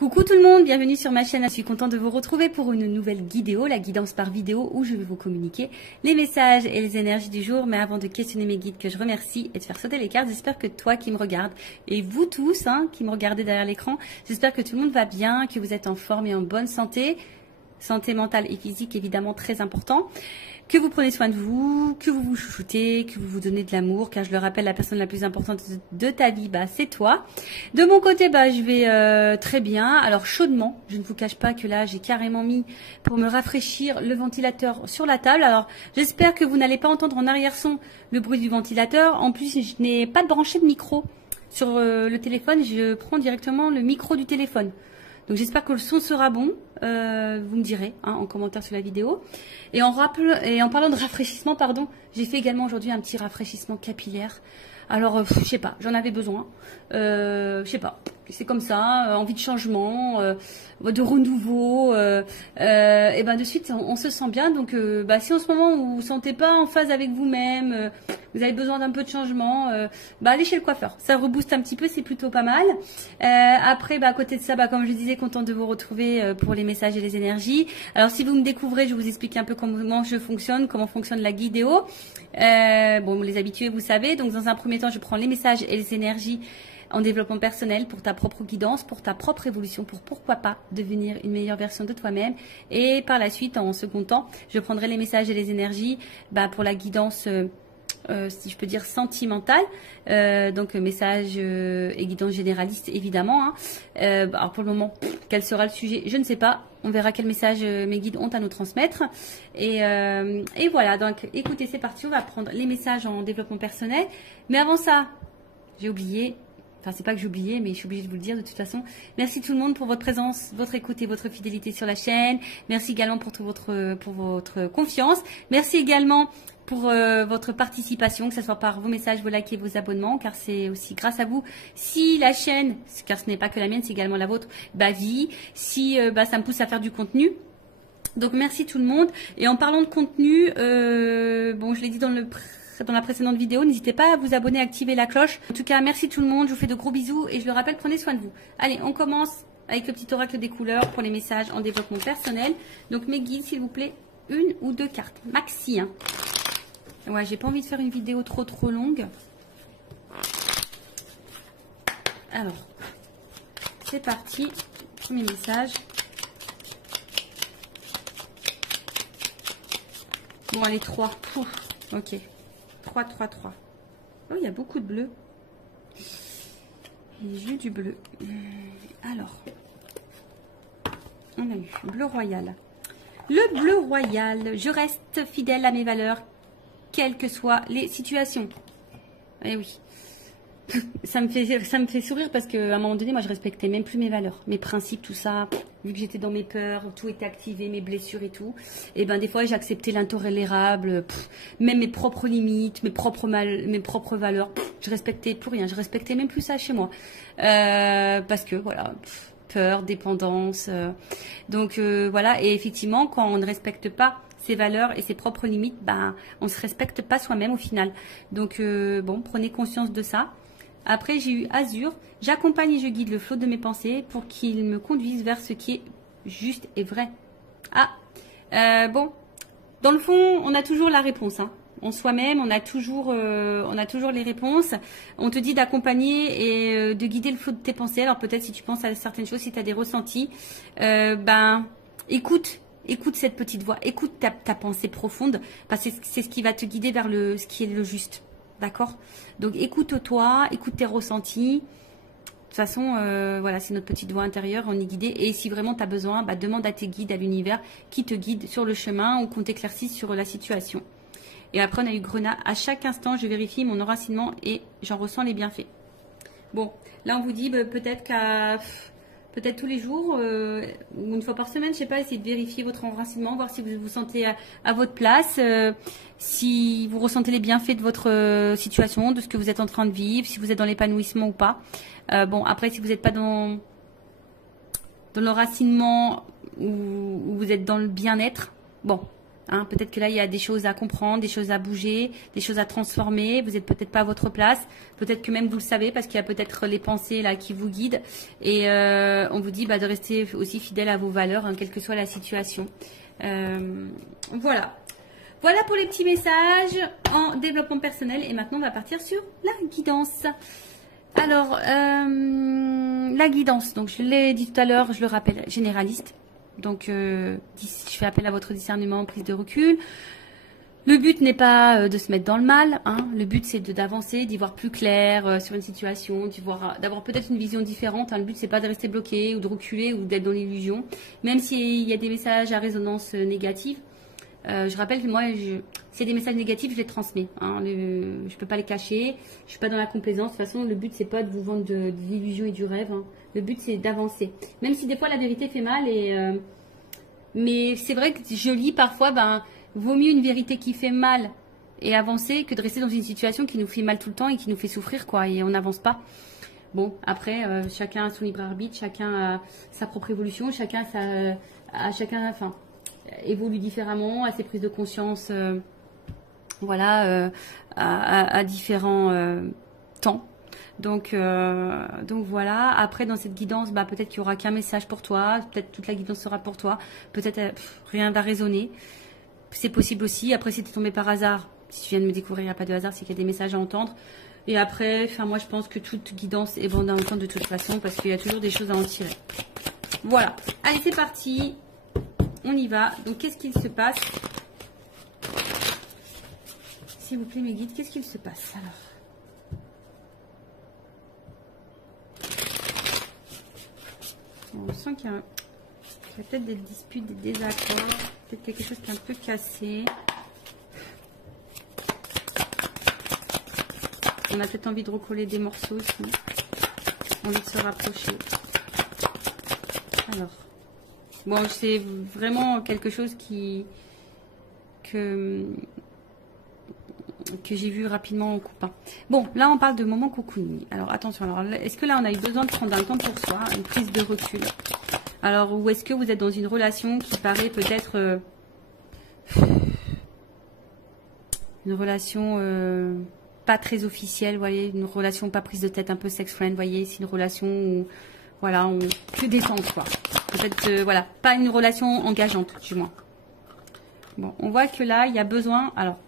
Coucou tout le monde, bienvenue sur ma chaîne. Je suis contente de vous retrouver pour une nouvelle guidéo, la guidance par vidéo, où je vais vous communiquer les messages et les énergies du jour. Mais avant de questionner mes guides que je remercie et de faire sauter les cartes, j'espère que toi qui me regardes et vous tous qui me regardez derrière l'écran, j'espère que tout le monde va bien, que vous êtes en forme et en bonne santé. Santé mentale et physique évidemment très important. Que vous prenez soin de vous, que vous vous chouchoutez, que vous vous donnez de l'amour, car je le rappelle, la personne la plus importante de ta vie, c'est toi. De mon côté, je vais très bien. Alors chaudement, je ne vous cache pas que là, j'ai carrément mis pour me rafraîchir le ventilateur sur la table. Alors j'espère que vous n'allez pas entendre en arrière-son le bruit du ventilateur. En plus, je n'ai pas de branché de micro sur le téléphone. Je prends directement le micro du téléphone. Donc j'espère que le son sera bon, vous me direz en commentaire sur la vidéo. Et en parlant de rafraîchissement, j'ai fait également aujourd'hui un petit rafraîchissement capillaire. Alors, je sais pas, j'en avais besoin. Je sais pas, c'est comme ça, envie de changement, de renouveau. Et de suite, on se sent bien. Donc, si en ce moment vous vous sentez pas en phase avec vous-même, vous avez besoin d'un peu de changement, allez chez le coiffeur. Ça rebooste un petit peu, c'est plutôt pas mal. Après, à côté de ça, comme je disais, contente de vous retrouver pour les messages et les énergies. Alors, si vous me découvrez, je vais vous expliquer un peu comment je fonctionne, comment fonctionne la guidéo. Les habitués, vous savez. Donc, dans un premier temps, je prends les messages et les énergies en développement personnel pour ta propre guidance, pour ta propre évolution, pour pourquoi pas devenir une meilleure version de toi-même. Et par la suite, en second temps, je prendrai les messages et les énergies pour la guidance, si je peux dire, sentimentale. Donc, message et guidance généraliste, évidemment. Alors, pour le moment, quel sera le sujet? Je ne sais pas. On verra quel message mes guides ont à nous transmettre. Et voilà, donc écoutez, c'est parti. On va prendre les messages en développement personnel. Mais avant ça, j'ai oublié... Enfin, c'est pas que j'ai oublié, mais je suis obligée de vous le dire de toute façon. Merci tout le monde pour votre présence, votre écoute et votre fidélité sur la chaîne. Merci également pour votre confiance. Merci également pour votre participation, que ce soit par vos messages, vos likes et vos abonnements, car c'est aussi grâce à vous si la chaîne, car ce n'est pas que la mienne, c'est également la vôtre, vit, si ça me pousse à faire du contenu. Donc merci tout le monde. Et en parlant de contenu, je l'ai dit dans la précédente vidéo, n'hésitez pas à vous abonner, à activer la cloche. En tout cas, merci tout le monde, je vous fais de gros bisous et je le rappelle, prenez soin de vous. Allez, on commence avec le petit oracle des couleurs pour les messages en développement personnel. Donc mes guides, s'il vous plaît, une ou deux cartes, maxi. Ouais, j'ai pas envie de faire une vidéo trop longue. Alors, c'est parti, premier message. Bon, allez, 3. Ok. 3. Oh, il y a beaucoup de bleu. J'ai eu du bleu. Alors, on a eu bleu royal. Le bleu royal, je reste fidèle à mes valeurs, quelles que soient les situations. Eh oui. Ça me fait sourire parce qu'à un moment donné, moi, je respectais même plus mes valeurs, mes principes, tout ça. Vu que j'étais dans mes peurs, tout était activé, mes blessures et tout. Et des fois, j'acceptais l'intolérable, même mes propres limites, mes propres valeurs. Je respectais plus rien. Je respectais même plus ça chez moi. Parce que, voilà, peur, dépendance. Donc, voilà. Et effectivement, quand on ne respecte pas ses valeurs et ses propres limites, on ne se respecte pas soi-même au final. Donc, prenez conscience de ça. Après, j'ai eu Azur. J'accompagne et je guide le flot de mes pensées pour qu'il me conduise vers ce qui est juste et vrai. Dans le fond, on a toujours la réponse. En soi-même, on a toujours les réponses. On te dit d'accompagner et de guider le flot de tes pensées. Alors peut-être si tu penses à certaines choses, si tu as des ressentis, écoute cette petite voix. Écoute ta pensée profonde parce que c'est ce qui va te guider vers ce qui est le juste. D'accord? Donc, écoute-toi, écoute tes ressentis. De toute façon, voilà, c'est notre petite voix intérieure, on est guidé. Et si vraiment tu as besoin, demande à tes guides, à l'univers, qui te guide sur le chemin ou qu'on t'éclaircisse sur la situation. Et après, on a eu Grenat. À chaque instant, je vérifie mon enracinement et j'en ressens les bienfaits. Bon, là, on vous dit peut-être tous les jours ou une fois par semaine, je sais pas, essayez de vérifier votre enracinement, voir si vous vous sentez à votre place, si vous ressentez les bienfaits de votre situation, de ce que vous êtes en train de vivre, si vous êtes dans l'épanouissement ou pas. Après, si vous n'êtes pas dans l'enracinement ou vous êtes dans le bien-être, Hein, peut-être que là, il y a des choses à comprendre, des choses à bouger, des choses à transformer. Vous n'êtes peut-être pas à votre place. Peut-être que même vous le savez parce qu'il y a peut-être les pensées là qui vous guident. Et on vous dit de rester aussi fidèle à vos valeurs, hein, quelle que soit la situation. Voilà. Voilà pour les petits messages en développement personnel. Et maintenant, on va partir sur la guidance. Alors, la guidance. Donc, je l'ai dit tout à l'heure, je le rappelle, généraliste. Donc, je fais appel à votre discernement, prise de recul. Le but n'est pas de se mettre dans le mal. Hein. Le but, c'est d'avancer, d'y voir plus clair sur une situation, d'avoir peut-être une vision différente. Hein. Le but, c'est pas de rester bloqué ou de reculer ou d'être dans l'illusion. Même s'il y a des messages à résonance négative. Je rappelle que moi, s'il y a des messages négatifs, je les transmets. Hein. Je peux pas les cacher. Je suis pas dans la complaisance. De toute façon, le but, c'est pas de vous vendre de l'illusion et du rêve. Hein. Le but, c'est d'avancer. Même si des fois, la vérité fait mal. Mais c'est vrai que je lis parfois, vaut mieux une vérité qui fait mal et avancer que de rester dans une situation qui nous fait mal tout le temps et qui nous fait souffrir, quoi. Et on n'avance pas. Bon, après, chacun a son libre arbitre, chacun a sa propre évolution, chacun évolue différemment, a ses prises de conscience, à différents temps. Donc voilà. Après, dans cette guidance, peut-être qu'il n'y aura qu'un message pour toi, peut-être toute la guidance sera pour toi, peut-être rien va résonner. C'est possible aussi. Après, si tu es tombé par hasard, si tu viens de me découvrir, il n'y a pas de hasard, c'est qu'il y a des messages à entendre. Et après, moi, je pense que toute guidance est bonne à entendre de toute façon, parce qu'il y a toujours des choses à en tirer. Voilà. Allez, c'est parti. On y va. Donc, qu'est-ce qu'il se passe? S'il vous plaît, mes guides, qu'est-ce qu'il se passe alors? On sent qu'il y a peut-être des disputes, des désaccords, peut-être quelque chose qui est un peu cassé. On a peut-être envie de recoller des morceaux aussi. Envie de se rapprocher. Alors, bon, c'est vraiment quelque chose que j'ai vu rapidement en coupant. Bon, là on parle de moment cocooning. Alors attention, est-ce que là on a eu besoin de prendre un temps pour soi, une prise de recul? Alors, ou est-ce que vous êtes dans une relation qui paraît peut-être une relation pas très officielle, vous voyez, une relation pas prise de tête, un peu sex friend, vous voyez, c'est une relation où, voilà, on que détente, quoi. Peut-être, voilà, pas une relation engageante, du moins. Bon, on voit que là, il y a besoin, alors,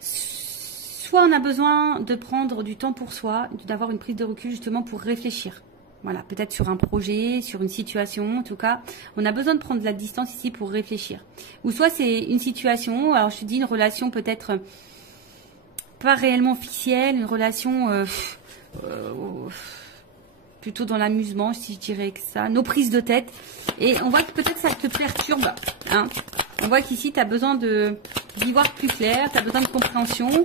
soit on a besoin de prendre du temps pour soi, d'avoir une prise de recul justement pour réfléchir. Voilà, peut-être sur un projet, sur une situation, en tout cas, on a besoin de prendre de la distance ici pour réfléchir. Ou soit c'est une situation, alors je te dis une relation peut-être pas réellement officielle, une relation plutôt dans l'amusement, si je dirais que ça, nos prises de tête. Et on voit que peut-être ça te perturbe, hein. On voit qu'ici, tu as besoin d'y voir plus clair, tu as besoin de compréhension.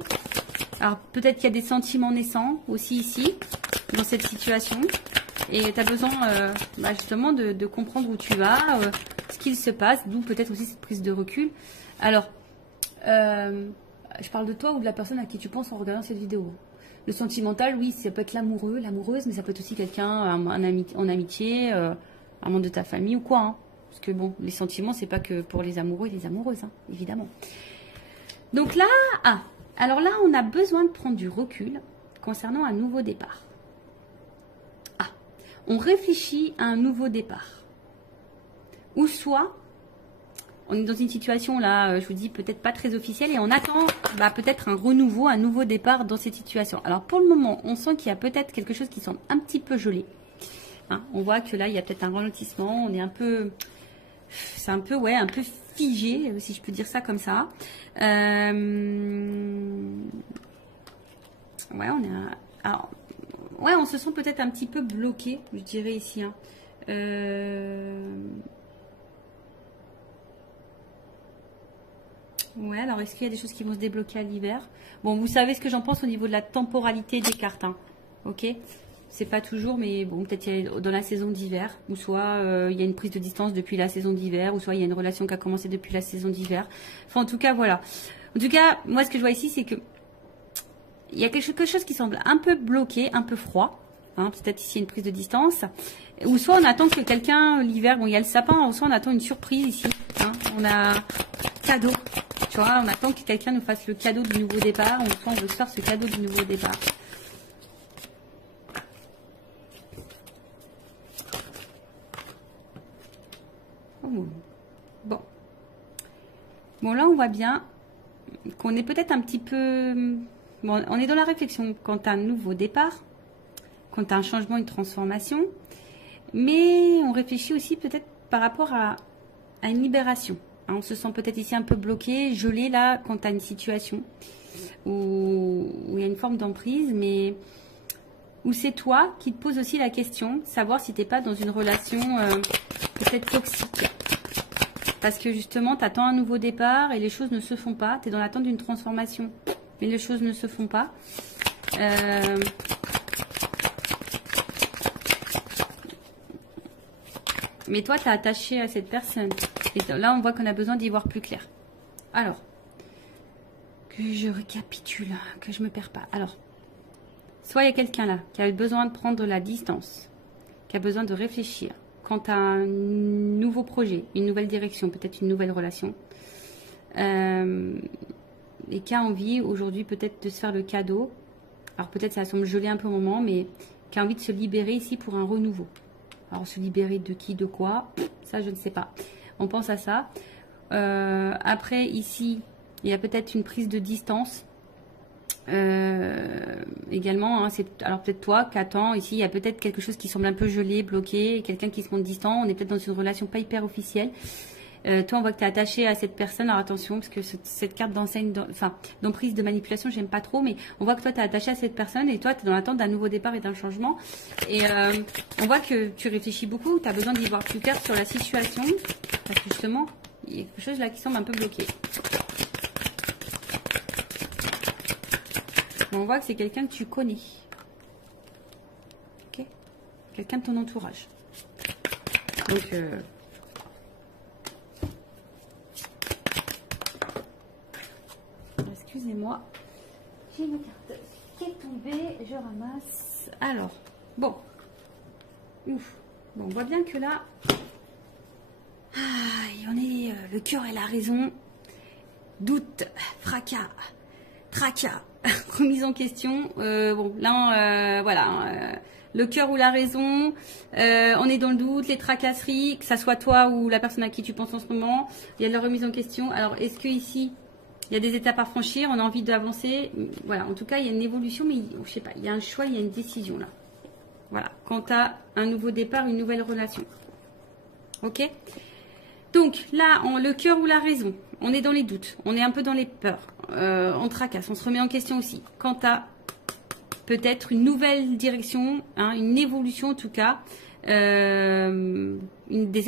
Alors, peut-être qu'il y a des sentiments naissants aussi ici, dans cette situation. Et tu as besoin justement de comprendre où tu vas, ce qu'il se passe, d'où peut-être aussi cette prise de recul. Alors, je parle de toi ou de la personne à qui tu penses en regardant cette vidéo. Le sentimental, oui, ça peut être l'amoureux, l'amoureuse, mais ça peut être aussi quelqu'un en amitié, un membre de ta famille ou quoi, hein. Parce que bon, les sentiments, c'est pas que pour les amoureux et les amoureuses, hein, évidemment. Donc là, alors là, on a besoin de prendre du recul concernant un nouveau départ. On réfléchit à un nouveau départ. Ou soit, on est dans une situation là, je vous dis, peut-être pas très officielle, et on attend peut-être un renouveau, un nouveau départ dans cette situation. Alors pour le moment, on sent qu'il y a peut-être quelque chose qui semble un petit peu gelé. Hein, on voit que là, il y a peut-être un ralentissement, on est un peu... C'est un peu, ouais, un peu figé, si je peux dire ça comme ça. Ouais, on est... Alors, ouais, on se sent peut-être un petit peu bloqué, je dirais ici. Hein. Ouais, alors est-ce qu'il y a des choses qui vont se débloquer à l'hiver? Bon, vous savez ce que j'en pense au niveau de la temporalité des cartes. Hein. Ok, c'est pas toujours, mais bon, peut-être dans la saison d'hiver, ou soit il y a une prise de distance depuis la saison d'hiver, ou soit il y a une relation qui a commencé depuis la saison d'hiver. Enfin, en tout cas, voilà. En tout cas, moi, ce que je vois ici, c'est que il y a quelque chose qui semble un peu bloqué, un peu froid, hein, peut-être ici une prise de distance, ou soit on attend que quelqu'un, l'hiver, bon il y a le sapin, ou soit on attend une surprise ici, hein, on a cadeau, tu vois, on attend que quelqu'un nous fasse le cadeau du nouveau départ, ou soit on veut se faire ce cadeau du nouveau départ. Oh, bon. Bon, là on voit bien qu'on est peut-être un petit peu... Bon, on est dans la réflexion quant à un nouveau départ, quant à un changement, une transformation, mais on réfléchit aussi peut-être par rapport à une libération. Hein, on se sent peut-être ici un peu bloqué, gelé là, quant à une situation où il y a une forme d'emprise, mais où c'est toi qui te poses aussi la question, savoir si tu n'es pas dans une relation peut-être toxique. Parce que justement, tu attends un nouveau départ et les choses ne se font pas. Tu es dans l'attente d'une transformation, mais les choses ne se font pas. Mais toi, tu es attaché à cette personne. Et là, on voit qu'on a besoin d'y voir plus clair. Alors, que je récapitule, que je ne me perds pas. Alors, soit il y a quelqu'un là qui a besoin de prendre la distance, qui a besoin de réfléchir quant à un nouveau projet, une nouvelle direction, peut-être une nouvelle relation. Et qui a envie aujourd'hui peut-être de se faire le cadeau. Alors peut-être ça semble gelé un peu au moment, mais qui a envie de se libérer ici pour un renouveau. Alors se libérer de qui, de quoi, ça je ne sais pas. On pense à ça. Après ici, il y a peut-être une prise de distance. Également, hein, alors peut-être toi qui attends, ici il y a peut-être quelque chose qui semble un peu gelé, bloqué, quelqu'un qui se montre distant, on est peut-être dans une relation pas hyper officielle. Toi on voit que tu es attaché à cette personne, alors attention parce que cette carte d'enseigne, enfin d'emprise de manipulation j'aime pas trop, mais on voit que toi tu es attaché à cette personne et toi tu es dans l'attente d'un nouveau départ et d'un changement, et on voit que tu réfléchis beaucoup, tu as besoin d'y voir plus clair sur la situation, parce que justement il y a quelque chose là qui semble un peu bloqué. On voit que c'est quelqu'un que tu connais. Ok, quelqu'un de ton entourage. Donc, excusez-moi. J'ai une carte qui est tombée. Je ramasse. Alors, bon. Ouf. Bon, on voit bien que là, on est le cœur et la raison. Doute, fracas, tracas. Remise en question. Bon, là, voilà. Le cœur ou la raison. On est dans le doute, les tracasseries, que ça soit toi ou la personne à qui tu penses en ce moment. Il y a de la remise en question. Alors, est-ce que ici, il y a des étapes à franchir, on a envie d'avancer. Voilà, en tout cas, il y a une évolution, mais je sais pas, il y a un choix, il y a une décision là. Voilà, quant à un nouveau départ, une nouvelle relation. Ok ? Donc là, le cœur ou la raison, on est dans les doutes, on est un peu dans les peurs, on tracasse, on se remet en question aussi. Quant à peut-être une nouvelle direction, hein, une évolution en tout cas, des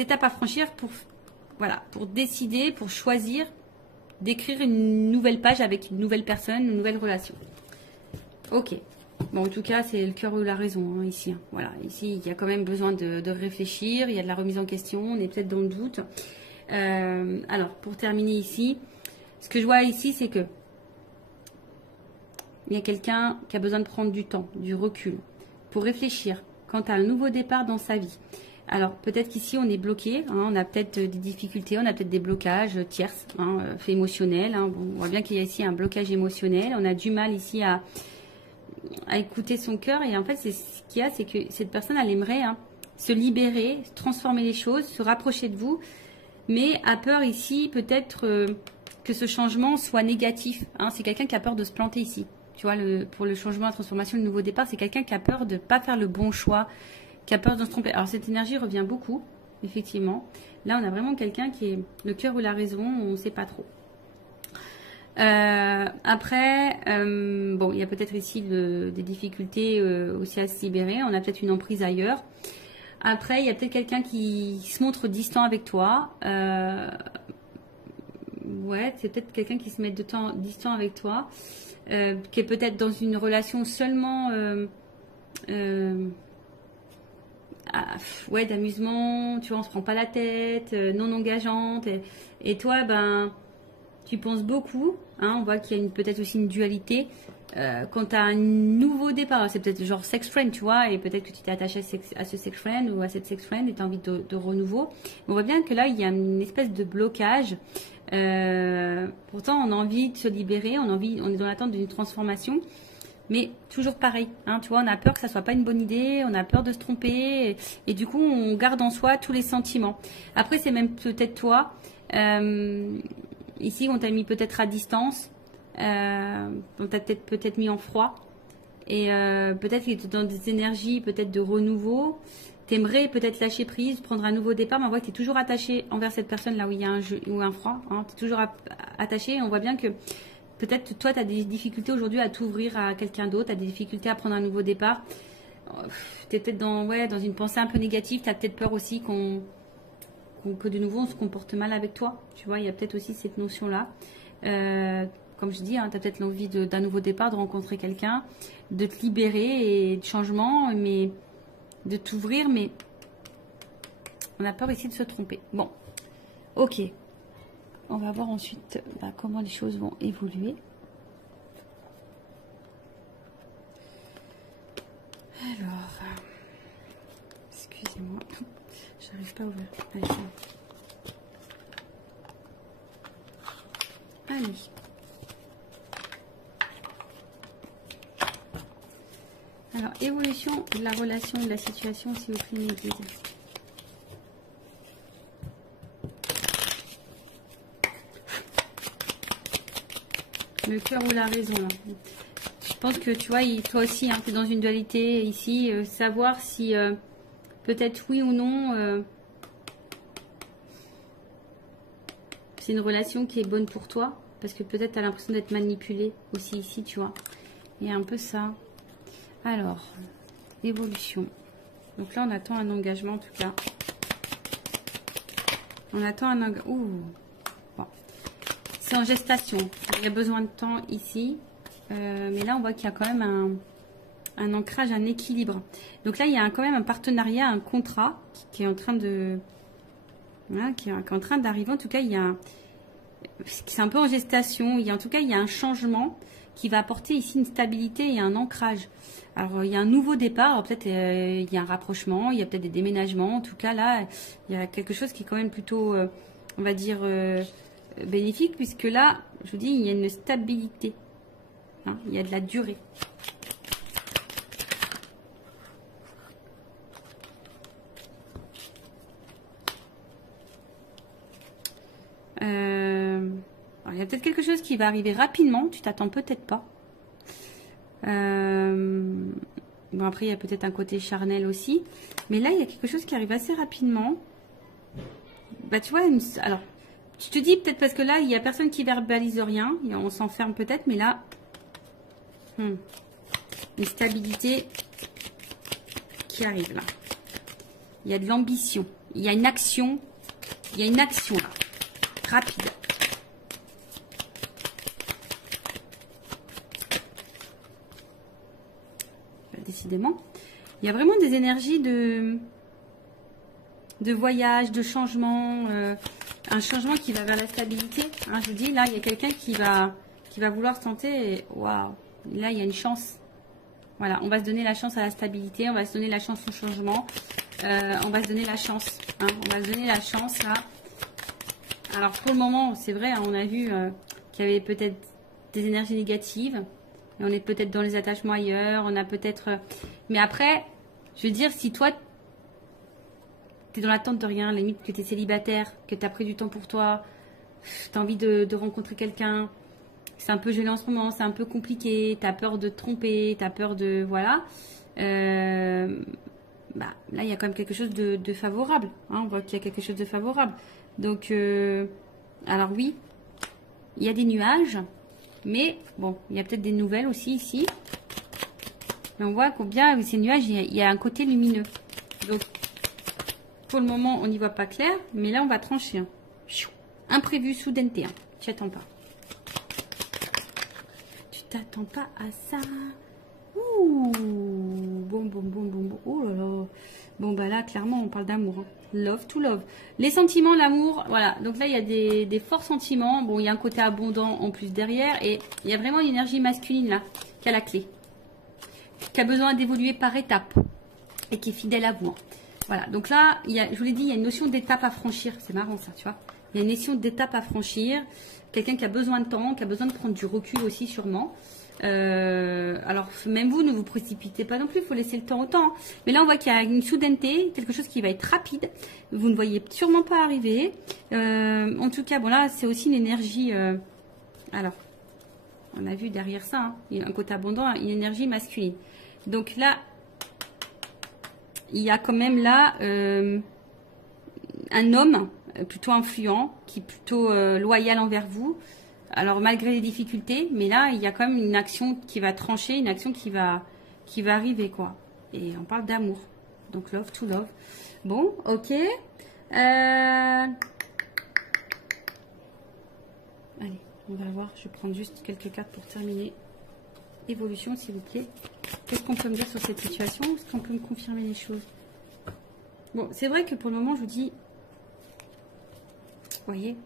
étapes à franchir pour, voilà, pour décider, pour choisir d'écrire une nouvelle page avec une nouvelle personne, une nouvelle relation. Ok. Bon, en tout cas, c'est le cœur ou la raison, hein, ici. Hein. Voilà, ici, il y a quand même besoin de réfléchir, il y a de la remise en question, on est peut-être dans le doute. Alors, pour terminer ici, ce que je vois ici, c'est que il y a quelqu'un qui a besoin de prendre du temps, du recul, pour réfléchir quant à un nouveau départ dans sa vie. Alors, peut-être qu'ici, on est bloqué, hein, on a peut-être des difficultés, on a peut-être des blocages tierces, hein, faits émotionnels. Hein. Bon, on voit bien qu'il y a ici un blocage émotionnel, on a du mal ici à écouter son cœur, et en fait c'est ce qu'il y a, c'est que cette personne elle aimerait se libérer, transformer les choses, se rapprocher de vous, mais a peur ici peut-être que ce changement soit négatif, hein. C'est quelqu'un qui a peur de se planter ici, tu vois, pour le changement, la transformation, le nouveau départ, c'est quelqu'un qui a peur de ne pas faire le bon choix, qui a peur de se tromper. Alors cette énergie revient beaucoup, effectivement. Là on a vraiment quelqu'un qui est le cœur ou la raison, on ne sait pas trop. Après, bon, il y a peut-être ici des difficultés aussi à se libérer. On a peut-être une emprise ailleurs. Après, il y a peut-être quelqu'un qui se montre distant avec toi. Ouais, c'est peut-être quelqu'un qui se met distant avec toi, qui est peut-être dans une relation seulement, ouais, d'amusement. Tu vois, on se prend pas la tête, non engageante. Et toi, ben tu penses beaucoup, hein, on voit qu'il y a peut-être aussi une dualité. quand tu as un nouveau départ, c'est peut-être genre sex friend, tu vois, et peut-être que tu t'es attaché à ce sex friend ou à cette sex friend et tu as envie de renouveau. On voit bien que là, il y a une espèce de blocage. Pourtant, on a envie de se libérer, on est dans l'attente d'une transformation. Mais toujours pareil, hein, tu vois, on a peur que ça soit pas une bonne idée, on a peur de se tromper, et du coup, on garde en soi tous les sentiments. Après, c'est même peut-être toi, ici, on t'a mis peut-être à distance, on t'a peut-être mis en froid, et peut-être que tu es dans des énergies peut-être de renouveau, t'aimerais peut-être lâcher prise, prendre un nouveau départ, mais on voit que tu es toujours attaché envers cette personne là où il y a un jeu ou un froid, hein, tu es toujours attaché, et on voit bien que peut-être toi, tu as des difficultés aujourd'hui à t'ouvrir à quelqu'un d'autre, tu as des difficultés à prendre un nouveau départ. Tu es peut-être dans une pensée un peu négative, tu as peut-être peur aussi que de nouveau on se comporte mal avec toi. Tu vois, il y a peut-être aussi cette notion-là. Comme je dis, hein, tu as peut-être l'envie d'un nouveau départ, de rencontrer quelqu'un, de te libérer et de changement, mais de t'ouvrir, mais on a peur ici de se tromper. Bon, ok. On va voir ensuite comment les choses vont évoluer. Alors, excusez-moi, j'arrive pas à ouvrir. Allez. Alors, évolution de la relation, de la situation, s'il vous plaît, mes guides. Le cœur ou la raison. Là. Je pense que tu vois, toi aussi, hein, tu es dans une dualité ici. Savoir si peut-être oui ou non, c'est une relation qui est bonne pour toi. Parce que peut-être tu as l'impression d'être manipulé aussi ici, tu vois. Il y a un peu ça. Alors, évolution. Donc là, on attend un engagement en tout cas. On attend un engagement. Ouh. Bon. C'est en gestation. Il y a besoin de temps ici. Mais là, on voit qu'il y a quand même un ancrage, un équilibre. Donc là, il y a quand même un partenariat, un contrat qui est en train de... Voilà, qui est en train d'arriver. En tout cas, il y a... C'est un peu en gestation. En tout cas, il y a un changement qui va apporter ici une stabilité et un ancrage. Alors, il y a un nouveau départ. Peut-être il y a un rapprochement. Il y a peut-être des déménagements. En tout cas, là, il y a quelque chose qui est quand même plutôt, on va dire, bénéfique. Puisque là, je vous dis, il y a une stabilité. Hein, il y a de la durée. Il y a peut-être quelque chose qui va arriver rapidement. Tu t'attends peut-être pas. Bon, après, il y a peut-être un côté charnel aussi. Mais là, il y a quelque chose qui arrive assez rapidement. Bah, tu vois, alors, tu te dis peut-être parce que là, il n'y a personne qui verbalise rien. On s'enferme peut-être, mais là, une stabilité qui arrive là. Il y a de l'ambition. Il y a une action. Il y a une action là. Rapide. Décidément. Il y a vraiment des énergies de voyage, de changement. Un changement qui va vers la stabilité. Hein, je vous dis, là, il y a quelqu'un qui va vouloir tenter. Et waouh, là, il y a une chance. Voilà, on va se donner la chance à la stabilité. On va se donner la chance au changement. On va se donner la chance. Hein, on va se donner la chance là. Alors, pour le moment, c'est vrai, hein, on a vu qu'il y avait peut-être des énergies négatives. Et on est peut-être dans les attachements ailleurs. On a peut-être... Mais après, je veux dire, si toi... tu es dans l'attente de rien, limite que tu es célibataire, que tu as pris du temps pour toi, tu as envie de rencontrer quelqu'un, c'est un peu gelé en ce moment, c'est un peu compliqué, tu as peur de te tromper, tu as peur de... Voilà. Là, il y a quand même quelque chose de favorable. Hein, on voit qu'il y a quelque chose de favorable. Donc, alors oui, il y a des nuages, mais bon, il y a peut-être des nouvelles aussi ici. Mais on voit combien ces nuages, il y a un côté lumineux. Donc, pour le moment, on n'y voit pas clair, mais là, on va trancher. Hein. Imprévu, soudaineté. Hein. Tu t'attends pas. Tu t'attends pas à ça. Ouh. Bon. Oh là là. Bon, bah là, clairement, on parle d'amour. Hein. Love to love. Les sentiments, l'amour, voilà. Donc là, il y a des forts sentiments. Bon, il y a un côté abondant en plus derrière. Et il y a vraiment une énergie masculine là, qui a la clé, qui a besoin d'évoluer par étapes et qui est fidèle à vous. Voilà, donc là, je vous l'ai dit, il y a une notion d'étape à franchir. C'est marrant ça, tu vois. Il y a une notion d'étape à franchir. Quelqu'un qui a besoin de temps, qui a besoin de prendre du recul aussi sûrement. Alors, même vous, ne vous précipitez pas non plus, il faut laisser le temps au temps. Mais là, on voit qu'il y a une soudaineté, quelque chose qui va être rapide. Vous ne voyez sûrement pas arriver. En tout cas, bon là, c'est aussi une énergie... alors, on a vu derrière ça, hein, il y a un côté abondant, une énergie masculine. Donc là, il y a quand même là un homme plutôt influent, qui est plutôt loyal envers vous. Alors malgré les difficultés, mais là il y a quand même une action qui va trancher, une action qui va arriver, et on parle d'amour, donc love to love. Bon, ok, allez, on va voir, je vais prendre juste quelques cartes pour terminer. Évolution, s'il vous plaît. Qu'est-ce qu'on peut me dire sur cette situation? Est-ce qu'on peut me confirmer les choses? Bon, c'est vrai que pour le moment, je vous dis, vous voyez,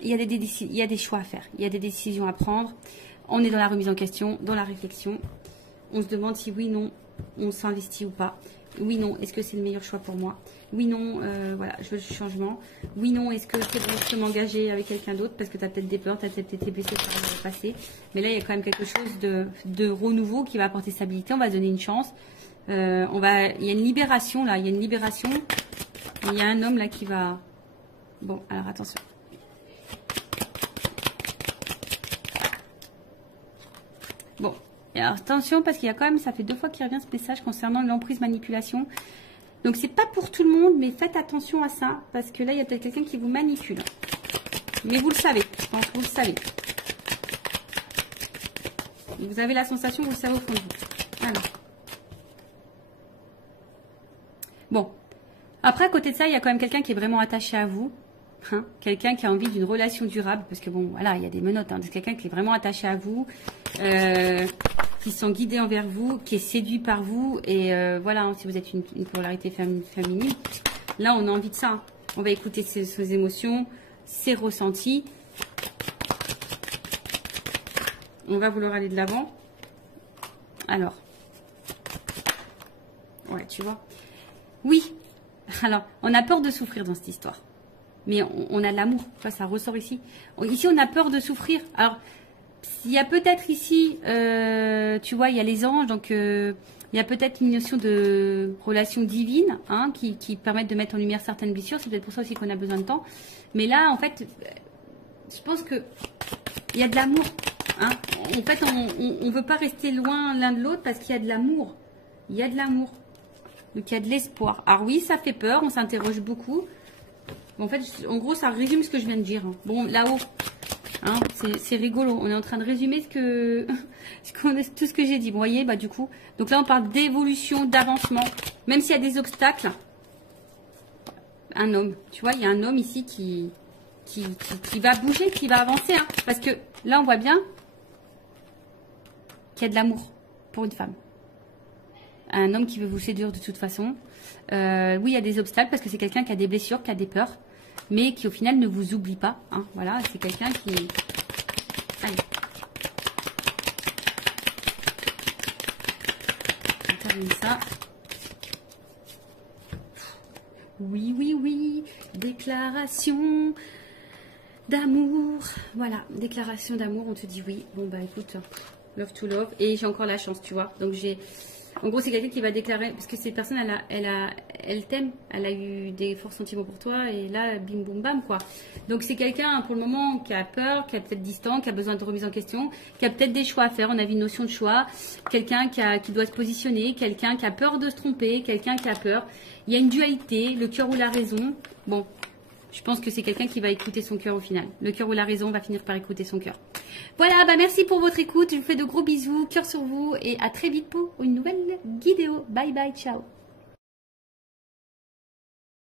il y a des choix à faire, il y a des décisions à prendre. On est dans la remise en question, dans la réflexion. On se demande si oui, non, on s'investit ou pas. Oui, non, est-ce que c'est le meilleur choix pour moi? Oui, non, voilà, je veux le changement. Oui, non, est-ce que c'est bon, je peux m'engager avec quelqu'un d'autre? Parce que tu as peut-être des peurs, tu as peut-être été blessé par le passé. Mais là, il y a quand même quelque chose de renouveau qui va apporter stabilité. On va donner une chance. Il y a une libération, là. Il y a une libération. Il y a un homme, là, qui va... Bon, alors attention. Bon, alors attention, parce qu'il y a quand même, ça fait 2 fois qu'il revient ce message concernant l'emprise manipulation. Donc c'est pas pour tout le monde, mais faites attention à ça, parce que là il y a peut-être quelqu'un qui vous manipule. Mais vous le savez, je pense que vous le savez. Vous avez la sensation, vous le savez au fond de vous. Alors. Bon. Après, à côté de ça, il y a quand même quelqu'un qui est vraiment attaché à vous. Hein, quelqu'un qui a envie d'une relation durable, parce que bon, voilà, il y a des menottes. Hein, c'est quelqu'un qui est vraiment attaché à vous, qui sont guidés envers vous, qui est séduit par vous. Et voilà, hein, si vous êtes une polarité féminine, là, on a envie de ça. Hein. On va écouter ses émotions, ses ressentis. On va vouloir aller de l'avant. Alors, ouais, tu vois. Oui. Alors, on a peur de souffrir dans cette histoire. Mais on a de l'amour. Ça ressort ici. Ici, on a peur de souffrir. Alors, il y a peut-être ici, tu vois, il y a les anges. Donc, il y a peut-être une notion de relation divine, hein, qui permettent de mettre en lumière certaines blessures. C'est peut-être pour ça aussi qu'on a besoin de temps. Mais là, en fait, je pense que il y a de l'amour. Hein. En fait, on ne veut pas rester loin l'un de l'autre parce qu'il y a de l'amour. Il y a de l'amour. Donc, il y a de l'espoir. Alors oui, ça fait peur. On s'interroge beaucoup. En fait, en gros, ça résume ce que je viens de dire. Bon, là-haut, hein, c'est rigolo. On est en train de résumer tout ce que j'ai dit. Vous voyez, bah du coup. Donc là, on parle d'évolution, d'avancement. Même s'il y a des obstacles. Un homme. Tu vois, il y a un homme ici qui va bouger, qui va avancer. Hein, parce que là, on voit bien qu'il y a de l'amour pour une femme. Un homme qui veut vous séduire de toute façon. Oui, il y a des obstacles parce que c'est quelqu'un qui a des blessures, qui a des peurs, mais qui au final ne vous oublie pas. Hein, voilà, c'est quelqu'un qui... Allez. On termine ça. Oui, oui, oui. Déclaration d'amour. Voilà, déclaration d'amour, on te dit oui. Bon, bah écoute, love to love. Et j'ai encore la chance, tu vois. Donc j'ai... En gros, c'est quelqu'un qui va déclarer, parce que cette personne, elle t'aime, elle a eu des forts sentiments pour toi, et là, bim, boum, bam, quoi. Donc, c'est quelqu'un, pour le moment, qui a peur, qui est peut-être distant, qui a besoin de remise en question, qui a peut-être des choix à faire. On a vu une notion de choix. Quelqu'un qui doit se positionner, quelqu'un qui a peur de se tromper, quelqu'un qui a peur. Il y a une dualité, le cœur ou la raison. Bon, je pense que c'est quelqu'un qui va écouter son cœur au final. Le cœur ou la raison va finir par écouter son cœur. Voilà, bah merci pour votre écoute. Je vous fais de gros bisous, cœur sur vous et à très vite pour une nouvelle vidéo. Bye bye, ciao.